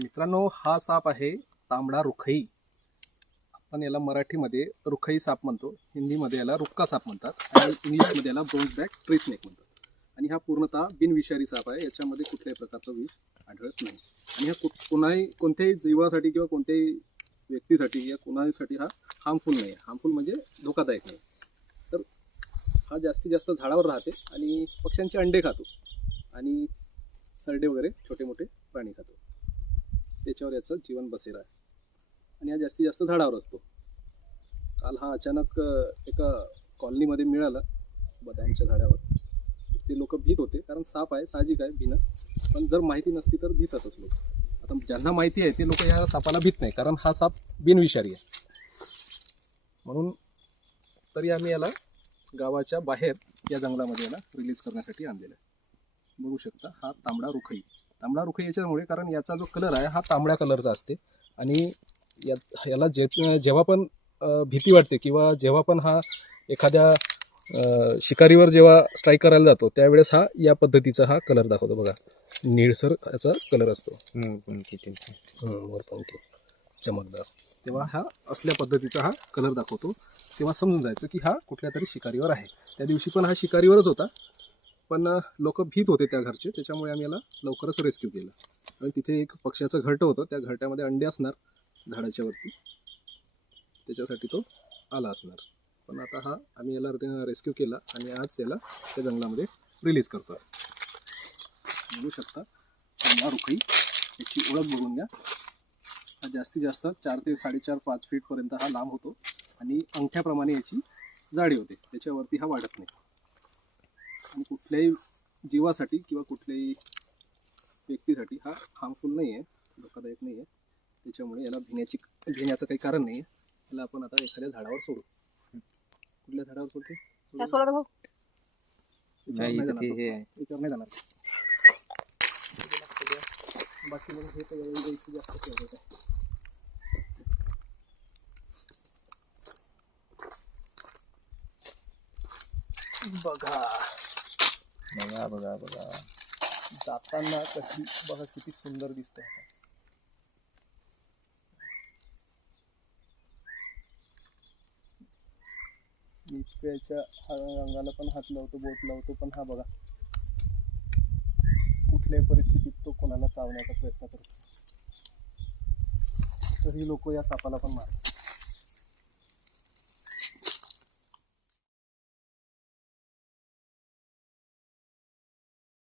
मित्रांनो, हा साप आहे तांबडा रुखई. आपण याला मराठीमध्ये रुखई साप म्हणतो, हिंदीमध्ये याला रुक्का साप म्हणतात आणि इंग्लिशमध्ये याला ब्रोन्झ बॅक ट्री स्नेक म्हणतात. आणि हा पूर्णतः बिनविषारी साप आहे. याच्यामध्ये कुठल्याही प्रकारचं विष आढळत नाही आणि हा कोणत्याही जीवासाठी किंवा कोणत्याही व्यक्तीसाठी या कोणासाठी हा हार्मफुल नाही आहे. हार्मफुल म्हणजे धोकादायक नाही. तर हा जास्तीत जास्त झाडावर राहते आणि पक्ष्यांचे अंडे खातो आणि सरडे वगैरे छोटे मोठे प्राणी खातो. त्याच्यावर याचं जीवन बसेल आहे आणि हा जास्तीत जास्त झाडावर असतो. काल हा अचानक एका कॉलनीमध्ये मिळाला बदामच्या झाडावर. ते लोक भीत होते, कारण साप आहे, साहजिक आहे भीणं. पण जर माहिती नसती तर भीतातच लोक. आता ज्यांना माहिती आहे ते लोक या सापाला भीत नाही, कारण हा साप बिनविषारी आहे. म्हणून तरी आम्ही याला गावाच्या बाहेर या जंगलामध्ये याला रिलीज करण्यासाठी आणलेला आहे. बघू शकता, हा तांबडा रुखई. तांबडा रुखई याच्यामुळे कारण याचा जो कलर आहे हा तांबड्या कलरचा असते आणि याला जेव्हा पण भीती वाटते किंवा जेव्हा पण हा एखाद्या शिकारीवर जेव्हा स्ट्राईक करायला जातो त्यावेळेस हा या पद्धतीचा हा कलर दाखवतो. बघा, निळसर याचा कलर असतो, वरपंखी चमकदार. तेव्हा हा असल्या पद्धतीचा हा कलर दाखवतो. तेव्हा समजून जायचं की हा कुठल्या तरी शिकारीवर आहे. त्या दिवशी पण हा शिकारीवरच होता, पण लोक भीत होते त्या घरचे, त्याच्यामुळे आम्ही याला लवकरच रेस्क्यू केलं. आणि तिथे एक पक्ष्याचं घरटं होतं, त्या घरट्यामध्ये अंडे असणार झाडाच्या वरती, त्याच्यासाठी तो आला असणार. पण आता हा आम्ही याला रेस्क्यू केला आणि आज याला त्या जंगलामध्ये रिलीज करतो आहे. बघू शकता, तांबडा रुखई याची ओळख बघून द्या. हा जास्तीत जास्त 4 ते 4.5-5 फीटपर्यंत हा लांब होतो आणि अंगठ्याप्रमाणे याची जाडी होते. त्याच्यावरती हा वाढत नाही आणि कुठल्याही जीवासाठी किंवा कुठल्याही व्यक्तीसाठी हा हार्मफुल नाही आहे, धोकादायक नाही आहे. त्याच्यामुळे याला भिण्याचं काही कारण नाही आहे. याला आपण आता एखाद्या झाडावर सोडू. कुठल्या झाडावर सोडते? याच्यावर नाही जाणार. बाकी मग हे तर जास्त फेवरेट आहे. बघा बघा बघा बघा जाताना कशी, बघा किती सुंदर दिसते. मी त्याच्या अंगाला पण हात लावतो, बोट लावतो, पण हा बघा कुठल्याही परिस्थितीत तो कोणाला चावण्याचा प्रयत्न करतो. तरी लोक या सापाला पण मारतात.